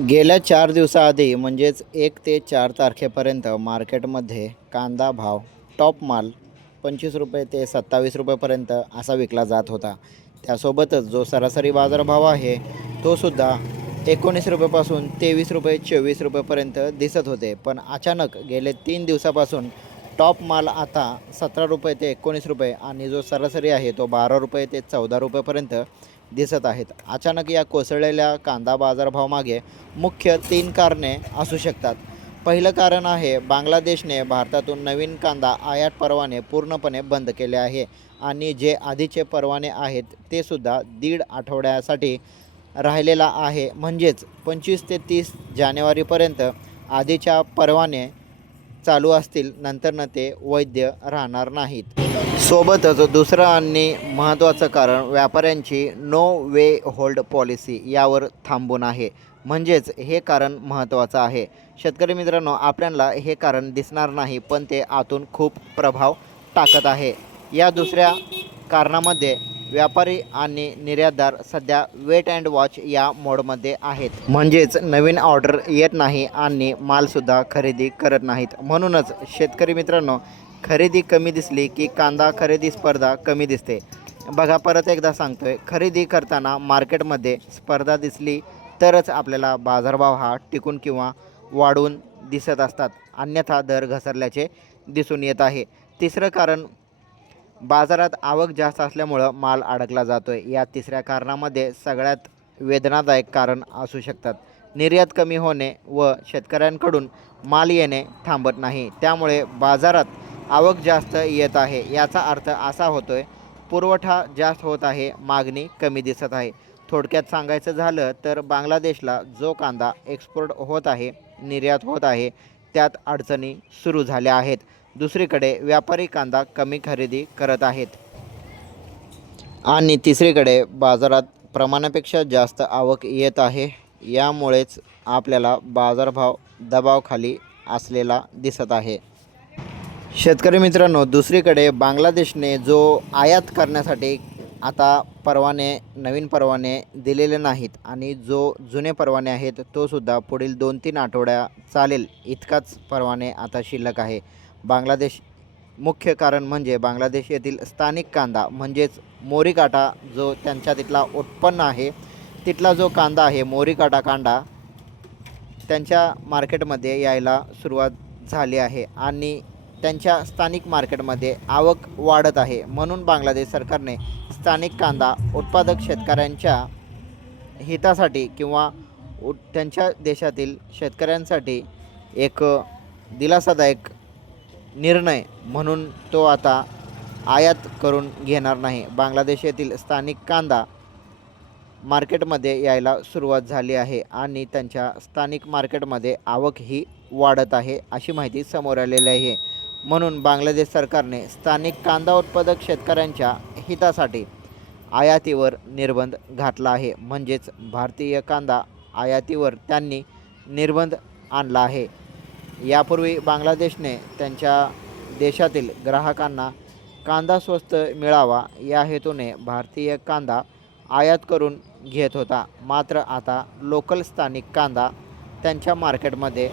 गेल्या चार दिवसाआधी म्हणजेच एक ते चार तारखेपर्यंत मार्केटमध्ये कांदा भाव टॉप माल पंचवीस रुपये ते सत्तावीस रुपयेपर्यंत असा विकला जात होता. त्यासोबतच जो सरासरी बाजारभाव आहे तो सुद्धा एकोणीस रुपयेपासून तेवीस रुपये चोवीस रुपयेपर्यंत दिसत होते. पण अचानक गेले तीन दिवसापासून टॉप माल आता सतरा रुपये ते एकोणीस रुपये आणि जो सरासरी आहे तो बारा रुपये ते चौदा रुपयेपर्यंत दिसत आहेत. अचानक या कोसळलेल्या कांदा बाजारभावामागे मुख्य तीन कारणे असू शकतात. पहिलं कारण आहे बांगलादेशने भारतातून नवीन कांदा आयात परवाने पूर्णपणे बंद केले आहे आणि जे आधीचे परवाने आहेत ते सुद्धा दीड आठवड्यासाठी राहिलेला आहे. म्हणजेच पंचवीस ते तीस जानेवारीपर्यंत आधीच्या परवाने चालू असतील नंतरनं ते वैद्य राहणार नाहीत. सोबतच दुसरं आणि महत्त्वाचं कारण व्यापाऱ्यांची नो वे होल्ड पॉलिसी यावर थांबून आहे. म्हणजेच हे कारण महत्त्वाचं आहे. शेतकरी मित्रांनो आपल्याला हे कारण दिसणार नाही पण ते आतून खूप प्रभाव टाकत आहे. या दुसऱ्या कारणामध्ये व्यापारी आणि निर्यातदार सध्या वेट अँड वॉच या मोडमध्ये आहेत. म्हणजेच नवीन ऑर्डर येत नाही आणि मालसुद्धा खरेदी करत नाहीत. म्हणूनच शेतकरी मित्रांनो खरेदी कमी दिसली की कांदा खरेदी स्पर्धा कमी दिसते. बघा परत एकदा सांगतोय खरेदी करताना मार्केटमध्ये स्पर्धा दिसली तरच आपल्याला बाजारभाव हा टिकून किंवा वाढून दिसत असतात. अन्यथा दर घसरल्याचे दिसून येत आहे. तिसरं कारण बाजारात आवक जास्त असल्यामुळं माल अडकला जातो आहे या तिसऱ्या कारणामध्ये सगळ्यात वेदनादायक कारण असू शकतात. निर्यात कमी होणे व शेतकऱ्यांकडून माल येणे थांबत नाही. त्यामुळे बाजारात आवक जास्त येत आहे. याचा अर्थ असा होतो आहे पुरवठा जास्त होत आहे मागणी कमी दिसत आहे. थोडक्यात सांगायचं झालं तर बांगलादेशला जो कांदा एक्सपोर्ट होत आहे निर्यात होत आहे त्यात अडचणी सुरू झाल्या आहेत. दुसरीकडे व्यापारी कांदा कमी खरेदी करत आहेत. आणि तिसरीकडे बाजारात प्रमाणापेक्षा जास्त आवक येत आहे. यामुळेच आपल्याला बाजारभाव दबावखाली असलेला दिसत आहे. शेतकरी मित्रांनो दुसरीकडे बांगलादेशने जो आयात करण्यासाठी आता परवाने नवीन परवाने दिलेले नाहीत आणि जो जुने परवाने आहेत तोसुद्धा पुढील दोन तीन आठवड्या चालेल. इतकाच परवाने आता शिल्लक आहे. बांगलादेश मुख्य कारण म्हणजे बांगलादेश येथील स्थानिक कांदा म्हणजेच मोरीकाटा जो त्यांच्या तिथला उत्पन्न आहे. तिथला जो कांदा आहे मोरीकाटा कांदा त्यांच्या मार्केटमध्ये यायला सुरुवात झाली आहे आणि त्यांच्या स्थानिक मार्केटमध्ये आवक वाढत आहे. म्हणून बांगलादेश सरकारने स्थानिक कांदा उत्पादक शेतकऱ्यांच्या हितासाठी किंवा त्यांच्या देशातील शेतकऱ्यांसाठी एक दिलासादायक निर्णय म्हणून तो आता आयात करून घेणार नाही. बांगलादेश येथील स्थानिक कांदा मार्केटमध्ये यायला सुरुवात झाली आहे आणि त्यांच्या स्थानिक मार्केटमध्ये आवक ही वाढत आहे अशी माहिती समोर आलेली आहे. म्हणून बांगलादेश सरकारने स्थानिक कांदा उत्पादक शेतकऱ्यांच्या हितासाठी आयातीवर निर्बंध घातला आहे. म्हणजेच भारतीय कांदा आयातीवर त्यांनी निर्बंध आणला आहे. यापूर्वी बांगलादेशने त्यांच्या देशातील ग्राहकांना कांदा स्वस्त मिळावा या हेतूने भारतीय कांदा आयात करून घेत होता. मात्र आता लोकल स्थानिक कांदा त्यांच्या मार्केटमध्ये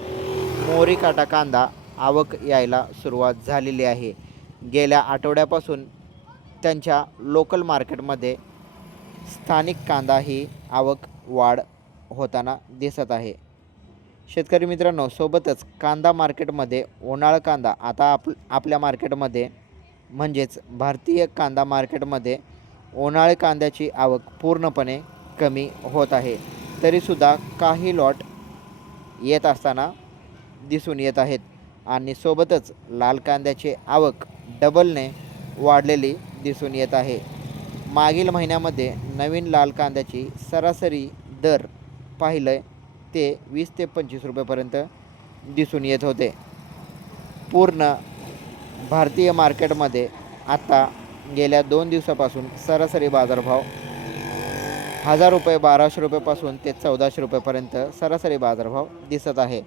मोरी काटा कांदा आवक यायला सुरुवात झालेली आहे. गेल्या आठवड्यापासून त्यांच्या लोकल मार्केटमध्ये स्थानिक कांदा ही आवक वाढ होताना दिसत आहे. शेतकरी मित्रांनो सोबतच कांदा मार्केटमध्ये उन्हाळ कांदा आता आप आपल्या मार्केटमध्ये म्हणजेच भारतीय कांदा मार्केटमध्ये उन्हाळे कांद्याची आवक पूर्णपणे कमी होत आहे. तरीसुद्धा काही लॉट येत असताना दिसून येत आहेत आणि सोबतच लाल कांद्याची आवक डबलने वाढलेली दिसून येत आहे. मागील महिन्यामध्ये नवीन लाल कांद्याची सरासरी दर पाहिलं ते वीस ते पंचवीस रुपयेपर्यंत दिसून येत होते. पूर्ण भारतीय मार्केटमध्ये आता गेल्या दोन दिवसापासून सरासरी बाजारभाव हजार रुपये बाराशे रुपयेपासून ते चौदाशे रुपयेपर्यंत सरासरी बाजारभाव दिसत आहे.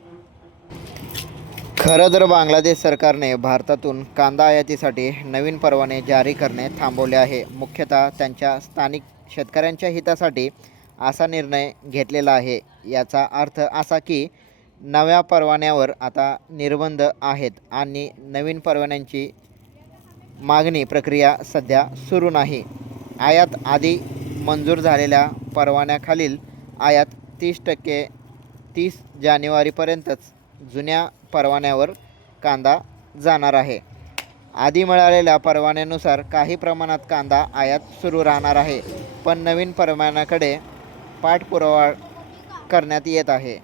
खरं तर बांगलादेश सरकारने भारतातून कांदा आयातीसाठी नवीन परवाने जारी करणे थांबवले आहे. मुख्यतः त्यांच्या स्थानिक शेतकऱ्यांच्या हितासाठी असा निर्णय घेतलेला आहे. याचा अर्थ असा की नव्या परवान्यावर आता निर्बंध आहेत आणि नवीन परवान्यांची मागणी प्रक्रिया सध्या सुरू नाही. आयात आधी मंजूर झालेल्या परवान्याखालील आयात तीस टक्के तीस जानेवारीपर्यंतच जुन्या परवान्यावर कांदा जाणार आहे. आधी मिळालेल्या परवान्यानुसार काही प्रमाणात कांदा आयात सुरू राहणार आहे पण नवीन परवान्याकडे पाठपुरावा करण्यात येत आहे.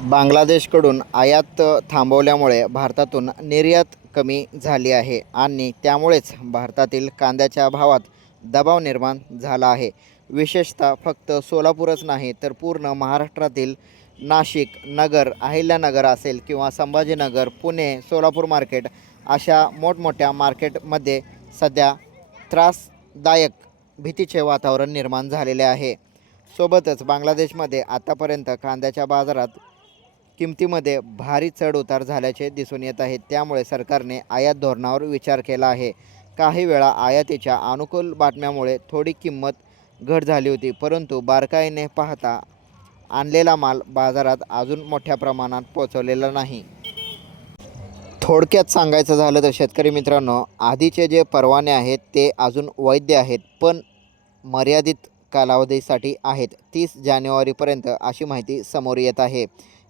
बांगलादेशकडून आयात थांबवल्यामुळे भारतातून निर्यात कमी झाली आहे आणि त्यामुळेच भारतातील कांद्याच्या भावात दबाव निर्माण झाला आहे. विशेषतः फक्त सोलापूरच नाही तर पूर्ण महाराष्ट्रातील नाशिक नगर अहिल्यानगर असेल किंवा संभाजीनगर पुणे सोलापूर मार्केट अशा मोठमोठ्या मार्केटमध्ये सध्या त्रासदायक भीतीचे वातावरण निर्माण झालेले आहे. सोबतच बांगलादेशमध्ये आतापर्यंत कांद्याच्या बाजारात किमतीमध्ये भारी चढ उतार झाल्याचे दिसून येत आहे. त्यामुळे सरकारने आयात धोरणावर विचार केला आहे. काही वेळा आयातीच्या अनुकूल बातम्यामुळे थोडी किंमत घट झाली होती परंतु बारकाईने पाहता आणलेला माल बाजारात अजून मोठ्या प्रमाणात पोचवलेला नाही. थोडक्यात सांगायचं झालं तर शेतकरी मित्रांनो आधीचे जे परवाने आहेत ते अजून वैध आहेत पण मर्यादित कालावधीसाठी आहेत. तीस जानेवारीपर्यंत अशी माहिती समोर येत आहे.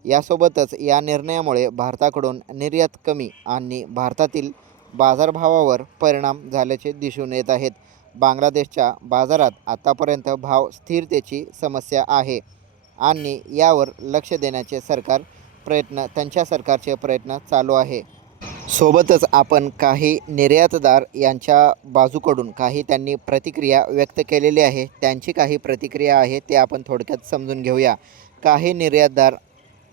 यासोबतच या निर्णयामुळे भारताकडून निर्यात कमी आणि भारतातील बाजारभावावर परिणाम झाल्याचे दिसून येत आहेत. बांगलादेशच्या बाजारात आतापर्यंत भाव स्थिरतेची समस्या आहे आणि यावर लक्ष देण्याचे सरकार प्रयत्न त्यांच्या सरकारचे प्रयत्न चालू आहे. सोबतच आपण काही निर्यातदार यांच्या बाजूकडून काही त्यांनी प्रतिक्रिया व्यक्त केलेली आहे. त्यांची काही प्रतिक्रिया आहे ते आपण थोडक्यात समजून घेऊया. काही निर्यातदार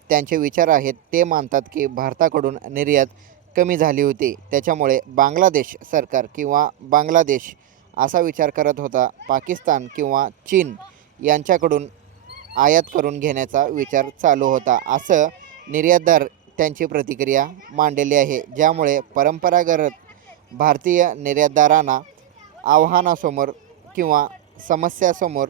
त्यांचे विचार आहेत ते मानतात की भारताकडून निर्यात कमी झाली होती. त्याच्यामुळे बांगलादेश सरकार किंवा बांगलादेश असा विचार करत होता पाकिस्तान किंवा चीन यांच्याकडून आयात करून घेण्याचा विचार चालू होता. असं निर्यातदार त्यांची प्रतिक्रिया मांडलेली आहे. ज्यामुळे परंपरागत भारतीय निर्यातदारांना आव्हानासमोर किंवा समस्यासमोर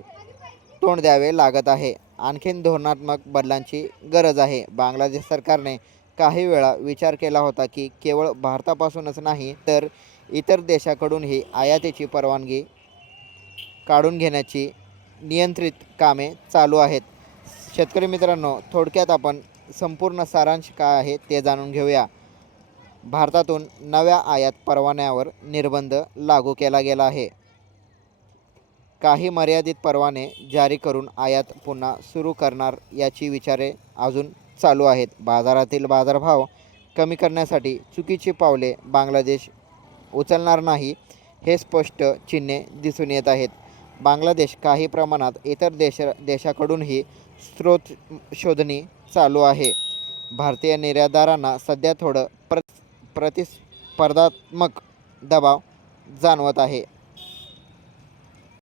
तोंड द्यावे लागत आहे. आणखीन धोरणात्मक बदलांची गरज आहे. बांगलादेश सरकारने काही वेळा विचार केला होता की केवळ भारतापासूनच नाही तर इतर देशाकडूनही आयातीची परवानगी काढून घेण्याची नियंत्रित कामे चालू आहेत. शेतकरी मित्रांनो थोडक्यात आपण संपूर्ण सारांश काय आहे ते जाणून घेऊया. भारतातून नव्या आयात परवान्यावर निर्बंध लागू केला गेला आहे. काही मर्यादित परवाने जारी करून आयात पुन्हा सुरू करणार याची विचारे अजून चालू आहेत. बाजारातील बाजारभाव कमी करण्यासाठी चुकीची पावले बांगलादेश उचलणार नाही हे स्पष्ट चिन्हे दिसून येत आहेत. बांगलादेश काही प्रमाणात इतर देश देशाकडूनही स्रोत शोधणी चालू आहे. भारतीय निर्यातदारांना सध्या थोडं प्र प्रतिस्पर्धात्मक दबाव जाणवत आहे.